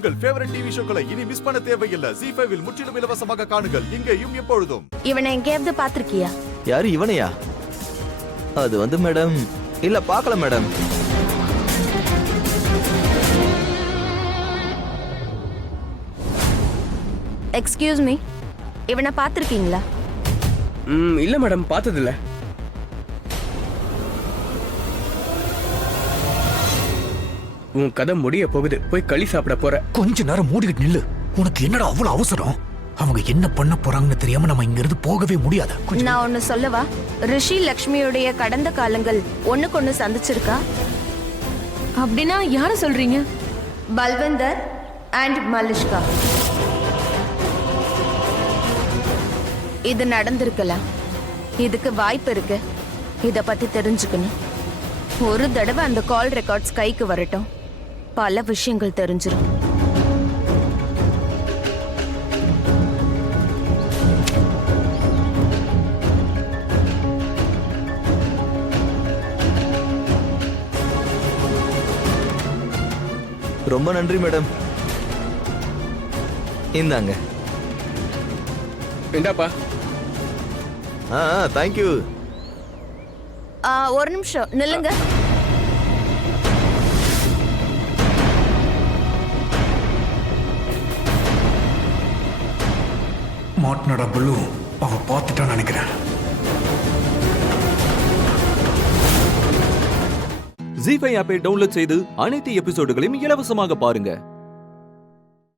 உங்கள் favourite TV ஷோக்களை இனி miss பண்ண தேவையில்லை. ZEE5 இல் முற்றிலும் இலவசமாக காணுங்கள், இங்கேயும் எப்பொழுதும். இவனை எங்கேயாவது பாத்திருக்கியா? யாரு இவனையா? அது மேடம், இல்ல பார்க்கல மேடம். எக்ஸ்கியூஸ் மீ, இவனை பாத்திருக்கீங்களா? இல்ல மேடம், பார்த்ததில்ல. உன் கதை முடிய போகுது, போய் களி சாப்பிட போற. கொஞ்ச நேரம் மூடிக்கிட்டு நில்லு. உனக்கு என்னடா அவ்வளவு அவசரம்? அவங்க என்ன பண்ண போறாங்கன்னு தெரியாம நம்ம இங்க இருந்து போகவே முடியாது. நான் ஒன்னு சொல்லவா? ரிஷி லக்ஷ்மியுடைய கடந்த காலங்கள் ஒண்ணுக்கொன்னு சந்திச்சிருக்கா? அப்படின்னா யார சொல்றீங்க? பல்வந்தர் அண்ட் மலிஷ்கா. இது நடந்திருக்கலாம். இதுக்கு வாய்ப்பு இருக்கு. இத பத்தி தெரிஞ்சுக்கணும். ஒரு தடவை அந்த கால் ரெக்கார்ட்ஸ் கைக்கு வரட்டும், பல விஷயங்கள் தெரிஞ்சிடும். ரொம்ப நன்றி மேடம். இந்தாங்க. இந்தாப்பா. தேங்க்யூ. ஒரு நிமிஷம் நில்லுங்க. மாட்னடா புல்லு, அவ பார்த்துட்டான்னு நினைக்கிறேன். ZEE5 ஆப்பை டவுன்லோட் செய்து அனைத்து எபிசோடுகளையும் இலவசமாக பாருங்க.